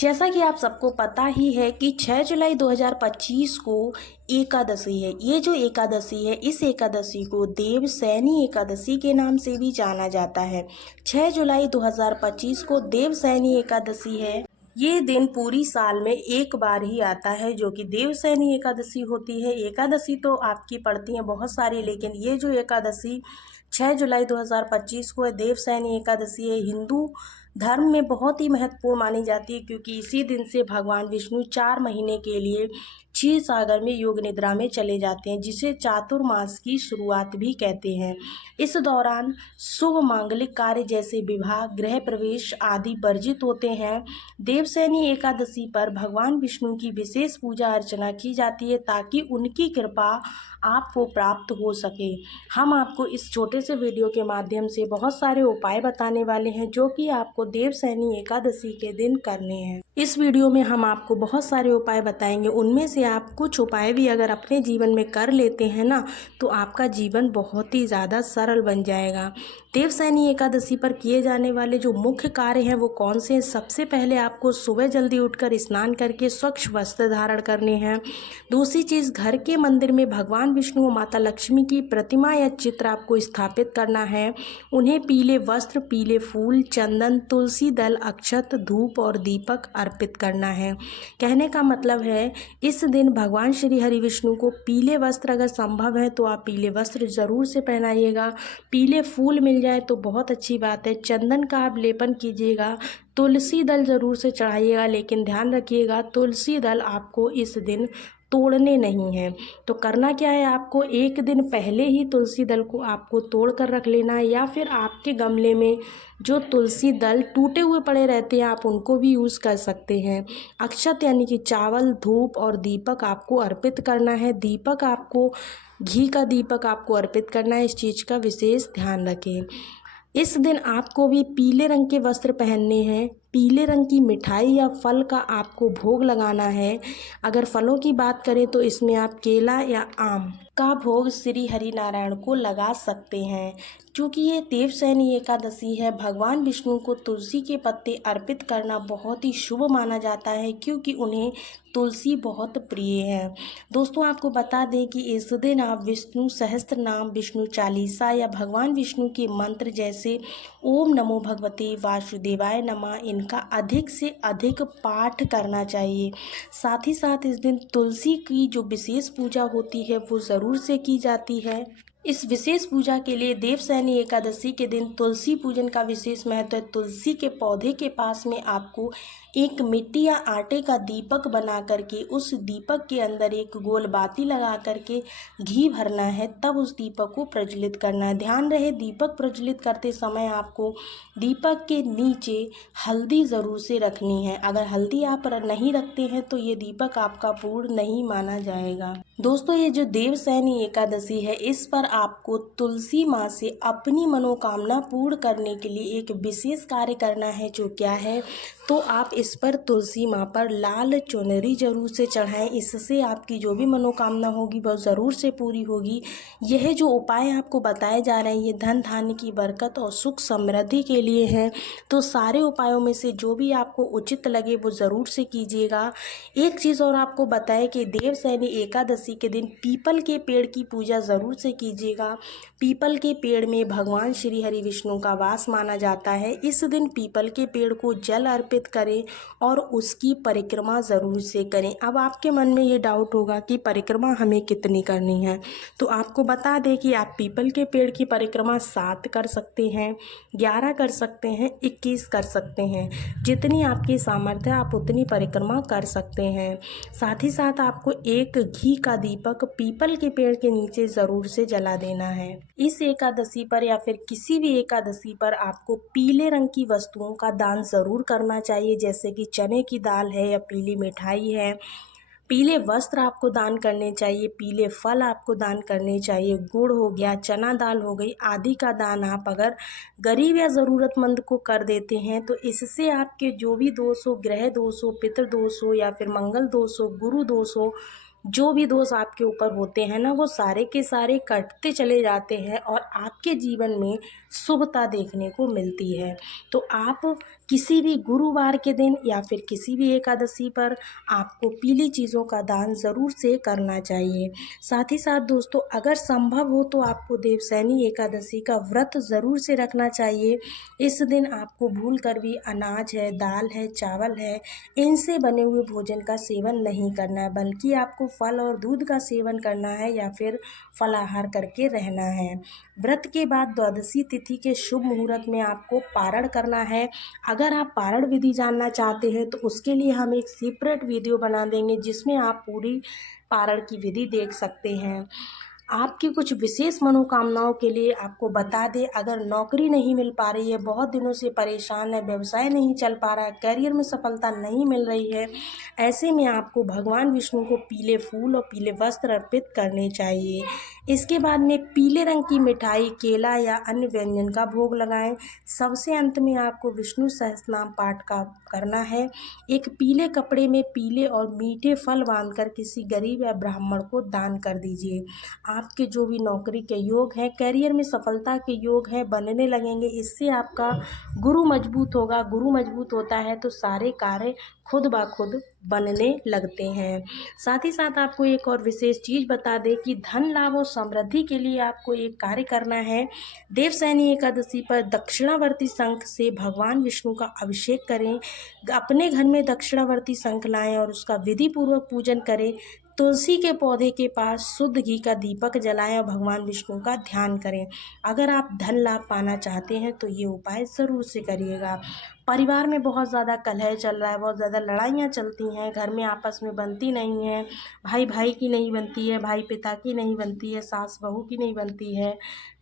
जैसा कि आप सबको पता ही है कि 6 जुलाई 2025 को एकादशी है। ये जो एकादशी है, इस एकादशी को देवसैनी एकादशी के नाम से भी जाना जाता है। 6 जुलाई 2025 को देवसैनी एकादशी है। ये दिन पूरी साल में एक बार ही आता है जो कि देवसैनी एकादशी होती है। एकादशी तो आपकी पड़ती हैं बहुत सारी, लेकिन ये जो एकादशी 6 जुलाई 2025 को है, देवसैनी एकादशी है, हिंदू धर्म में बहुत ही महत्वपूर्ण मानी जाती है, क्योंकि इसी दिन से भगवान विष्णु 4 महीने के लिए क्षीर सागर में योग निद्रा में चले जाते हैं, जिसे चातुर्मास की शुरुआत भी कहते हैं। इस दौरान शुभ मांगलिक कार्य जैसे विवाह, गृह प्रवेश आदि वर्जित होते हैं। देवसैनी एकादशी पर भगवान विष्णु की विशेष पूजा अर्चना की जाती है ताकि उनकी कृपा आपको प्राप्त हो सके। हम आपको इस छोटे से वीडियो के माध्यम से बहुत सारे उपाय बताने वाले हैं जो कि आपको देवसैनी एकादशी के दिन करने हैं। इस वीडियो में हम आपको बहुत सारे उपाय बताएंगे, उनमें से आप कुछ उपाय भी अगर अपने जीवन में कर लेते हैं ना, तो आपका जीवन बहुत ही ज़्यादा सरल बन जाएगा। देवसैनी एकादशी पर किए जाने वाले जो मुख्य कार्य हैं वो कौन से हैं? सबसे पहले आपको सुबह जल्दी उठकर स्नान करके स्वच्छ वस्त्र धारण करने हैं। दूसरी चीज़, घर के मंदिर में भगवान विष्णु और माता लक्ष्मी की प्रतिमा या चित्र आपको स्थापित करना है। उन्हें पीले वस्त्र, पीले फूल, चंदन, तुलसी दल, अक्षत, धूप और दीपक अर्पित करना है। कहने का मतलब है इस दिन भगवान श्री हरि विष्णु को पीले वस्त्र, अगर संभव है तो आप पीले वस्त्र ज़रूर से पहनाइएगा। पीले फूल मिल जाए तो बहुत अच्छी बात है। चंदन का आप लेपन कीजिएगा। तुलसी दल ज़रूर से चढ़ाइएगा, लेकिन ध्यान रखिएगा तुलसी दल आपको इस दिन तोड़ने नहीं हैं। तो करना क्या है, आपको एक दिन पहले ही तुलसी दल को आपको तोड़ कर रख लेना है, या फिर आपके गमले में जो तुलसी दल टूटे हुए पड़े रहते हैं आप उनको भी यूज़ कर सकते हैं। अक्षत यानी कि चावल, धूप और दीपक आपको अर्पित करना है। दीपक आपको घी का दीपक आपको अर्पित करना है, इस चीज़ का विशेष ध्यान रखें। इस दिन आपको भी पीले रंग के वस्त्र पहनने हैं। पीले रंग की मिठाई या फल का आपको भोग लगाना है। अगर फलों की बात करें तो इसमें आप केला या आम का भोग श्री हरि नारायण को लगा सकते हैं। क्योंकि ये देवसैनी एकादशी है, भगवान विष्णु को तुलसी के पत्ते अर्पित करना बहुत ही शुभ माना जाता है, क्योंकि उन्हें तुलसी बहुत प्रिय है। दोस्तों, आपको बता दें कि इस दिन आप विष्णु सहस्त्र नाम, विष्णु चालीसा या भगवान विष्णु के मंत्र जैसे ओम नमो भगवते वासुदेवाय नमः, इनका अधिक से अधिक पाठ करना चाहिए। साथ ही साथ इस दिन तुलसी की जो विशेष पूजा होती है वो ज़रूर से की जाती है। इस विशेष पूजा के लिए देवसैनी एकादशी के दिन तुलसी पूजन का विशेष महत्व है। तुलसी के पौधे के पास में आपको एक मिट्टी या आटे का दीपक बना करके उस दीपक के अंदर एक गोल बाती लगा करके घी भरना है, तब उस दीपक को प्रज्वलित करना है। ध्यान रहे, दीपक प्रज्वलित करते समय आपको दीपक के नीचे हल्दी ज़रूर से रखनी है। अगर हल्दी आप नहीं रखते हैं तो ये दीपक आपका पूर्ण नहीं माना जाएगा। दोस्तों, ये जो देवसैनी एकादशी है, इस पर आपको तुलसी माँ से अपनी मनोकामना पूर्ण करने के लिए एक विशेष कार्य करना है। जो क्या है, तो आप इस पर तुलसी माँ पर लाल चुनरी जरूर से चढ़ाएं। इससे आपकी जो भी मनोकामना होगी वह ज़रूर से पूरी होगी। यह जो उपाय आपको बताए जा रहे हैं ये धन धान्य की बरकत और सुख समृद्धि के लिए हैं। तो सारे उपायों में से जो भी आपको उचित लगे वो ज़रूर से कीजिएगा। एक चीज़ और आपको बताएं कि देवसैनी एकादशी के दिन पीपल के पेड़ की पूजा ज़रूर से कीजिएगा। पीपल के पेड़ में भगवान श्री हरि विष्णु का वास माना जाता है। इस दिन पीपल के पेड़ को जल अर्पित करें और उसकी परिक्रमा ज़रूर से करें। अब आपके मन में ये डाउट होगा कि परिक्रमा हमें कितनी करनी है, तो आपको बता दें कि आप पीपल के पेड़ की परिक्रमा 7 कर सकते हैं, 11 कर सकते हैं, 21 कर सकते हैं। जितनी आपकी सामर्थ्य आप उतनी परिक्रमा कर सकते हैं। साथ ही साथ आपको एक घी का दीपक पीपल के पेड़ के नीचे ज़रूर से जला देना है। इस एकादशी पर या फिर किसी भी एकादशी पर आपको पीले रंग की वस्तुओं का दान ज़रूर करना चाहिए, जैसे कि चने की दाल है या पीली मिठाई है। पीले वस्त्र आपको दान करने चाहिए, पीले फल आपको दान करने चाहिए, गुड़ हो गया, चना दाल हो गई आदि का दान आप अगर गरीब या ज़रूरतमंद को कर देते हैं तो इससे आपके जो भी दोष हो, ग्रह दोष हो, पितृ दोष हो या फिर मंगल दोष हो, गुरु दोष हो, जो भी दोष आपके ऊपर होते हैं ना, वो सारे के सारे कटते चले जाते हैं और आपके जीवन में शुभता देखने को मिलती है। तो आप किसी भी गुरुवार के दिन या फिर किसी भी एकादशी पर आपको पीली चीज़ों का दान ज़रूर से करना चाहिए। साथ ही साथ दोस्तों, अगर संभव हो तो आपको देवशयनी एकादशी का व्रत ज़रूर से रखना चाहिए। इस दिन आपको भूल कर भी अनाज है, दाल है, चावल है, इनसे बने हुए भोजन का सेवन नहीं करना है, बल्कि आपको फल और दूध का सेवन करना है या फिर फलाहार करके रहना है। व्रत के बाद द्वादशी तिथि के शुभ मुहूर्त में आपको पारण करना है। अगर आप पारण विधि जानना चाहते हैं तो उसके लिए हम एक सेपरेट वीडियो बना देंगे, जिसमें आप पूरी पारण की विधि देख सकते हैं। आपकी कुछ विशेष मनोकामनाओं के लिए आपको बता दें, अगर नौकरी नहीं मिल पा रही है, बहुत दिनों से परेशान है, व्यवसाय नहीं चल पा रहा है, करियर में सफलता नहीं मिल रही है, ऐसे में आपको भगवान विष्णु को पीले फूल और पीले वस्त्र अर्पित करने चाहिए। इसके बाद में पीले रंग की मिठाई, केला या अन्य व्यंजन का भोग लगाएं। सबसे अंत में आपको विष्णु सहस्त्रनाम पाठ का करना है। एक पीले कपड़े में पीले और मीठे फल बांधकर किसी गरीब या ब्राह्मण को दान कर दीजिए। आपके जो भी नौकरी के योग हैं, करियर में सफलता के योग हैं, बनने लगेंगे। इससे आपका गुरु मजबूत होगा। गुरु मजबूत होता है तो सारे कार्य खुद ब खुद बनने लगते हैं। साथ ही साथ आपको एक और विशेष चीज़ बता दें कि धन लाभ और समृद्धि के लिए आपको एक कार्य करना है। देवशयनी एकादशी पर दक्षिणावर्ती शंख से भगवान विष्णु का अभिषेक करें। अपने घर में दक्षिणावर्ती शंख लाएं और उसका विधि पूर्वक पूजन करें। तुलसी के पौधे के पास शुद्ध घी का दीपक जलाएं और भगवान विष्णु का ध्यान करें। अगर आप धन लाभ पाना चाहते हैं तो ये उपाय ज़रूर से करिएगा। परिवार में बहुत ज़्यादा कलह चल रहा है, बहुत ज़्यादा लड़ाइयाँ चलती हैं, घर में आपस में बनती नहीं है, भाई भाई की नहीं बनती है, भाई पिता की नहीं बनती है, सास बहू की नहीं बनती है,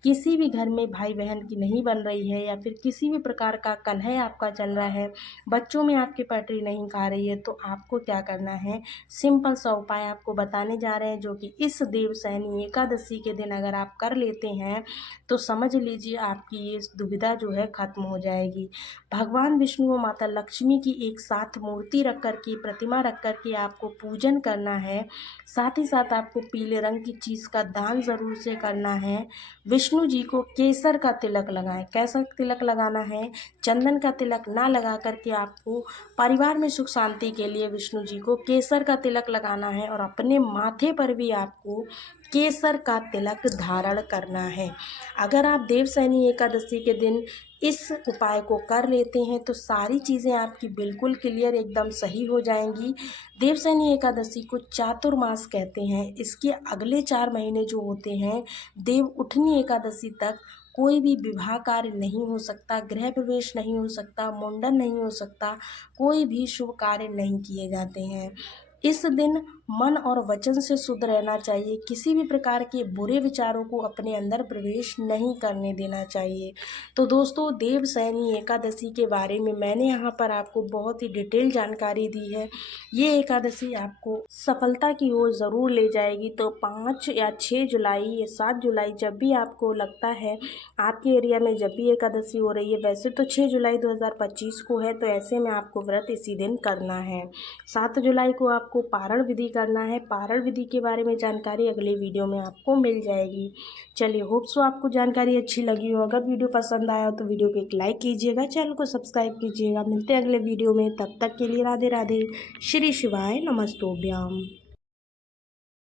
किसी भी घर में भाई बहन की नहीं बन रही है, या फिर किसी भी प्रकार का कलह आपका चल रहा है, बच्चों में आपकी पटरी नहीं खा रही है, तो आपको क्या करना है, सिंपल सा उपाय आपको बताने जा रहे हैं, जो कि इस देवशयनी एकादशी के दिन अगर आप कर लेते हैं तो समझ लीजिए आपकी ये दुविधा जो है ख़त्म हो जाएगी। भगवान विष्णु और माता लक्ष्मी की एक साथ मूर्ति रख कर के, प्रतिमा रख कर के आपको पूजन करना है। साथ ही साथ आपको पीले रंग की चीज़ का दान ज़रूर से करना है। विष्णु जी को केसर का तिलक लगाएं। कैसा तिलक लगाना है? चंदन का तिलक ना लगा करके आपको परिवार में सुख शांति के लिए विष्णु जी को केसर का तिलक लगाना है, और अपने माथे पर भी आपको केसर का तिलक धारण करना है। अगर आप देवशयनी एकादशी के दिन इस उपाय को कर लेते हैं तो सारी चीज़ें आपकी बिल्कुल क्लियर, एकदम सही हो जाएंगी। देवशयनी एकादशी को चातुर्मास कहते हैं। इसके अगले 4 महीने जो होते हैं, देव उठनी एकादशी तक कोई भी विवाह कार्य नहीं हो सकता, गृह प्रवेश नहीं हो सकता, मुंडन नहीं हो सकता, कोई भी शुभ कार्य नहीं किए जाते हैं। इस दिन मन और वचन से शुद्ध रहना चाहिए। किसी भी प्रकार के बुरे विचारों को अपने अंदर प्रवेश नहीं करने देना चाहिए। तो दोस्तों, देवशयनी एकादशी के बारे में मैंने यहाँ पर आपको बहुत ही डिटेल जानकारी दी है। ये एकादशी आपको सफलता की ओर ज़रूर ले जाएगी। तो 5 या 6 जुलाई या 7 जुलाई, जब भी आपको लगता है आपके एरिया में जब भी एकादशी हो रही है, वैसे तो 6 जुलाई 2025 को है, तो ऐसे में आपको व्रत इसी दिन करना है। 7 जुलाई को आपको पारण विधि करना है। पारण विधि के बारे में जानकारी अगले वीडियो में आपको मिल जाएगी। चलिए, होप सो आपको जानकारी अच्छी लगी हो। अगर वीडियो पसंद आया हो तो वीडियो को एक लाइक कीजिएगा, चैनल को सब्सक्राइब कीजिएगा। मिलते हैं अगले वीडियो में, तब तक के लिए राधे राधे। श्री शिवाय नमस्तोभ्याम।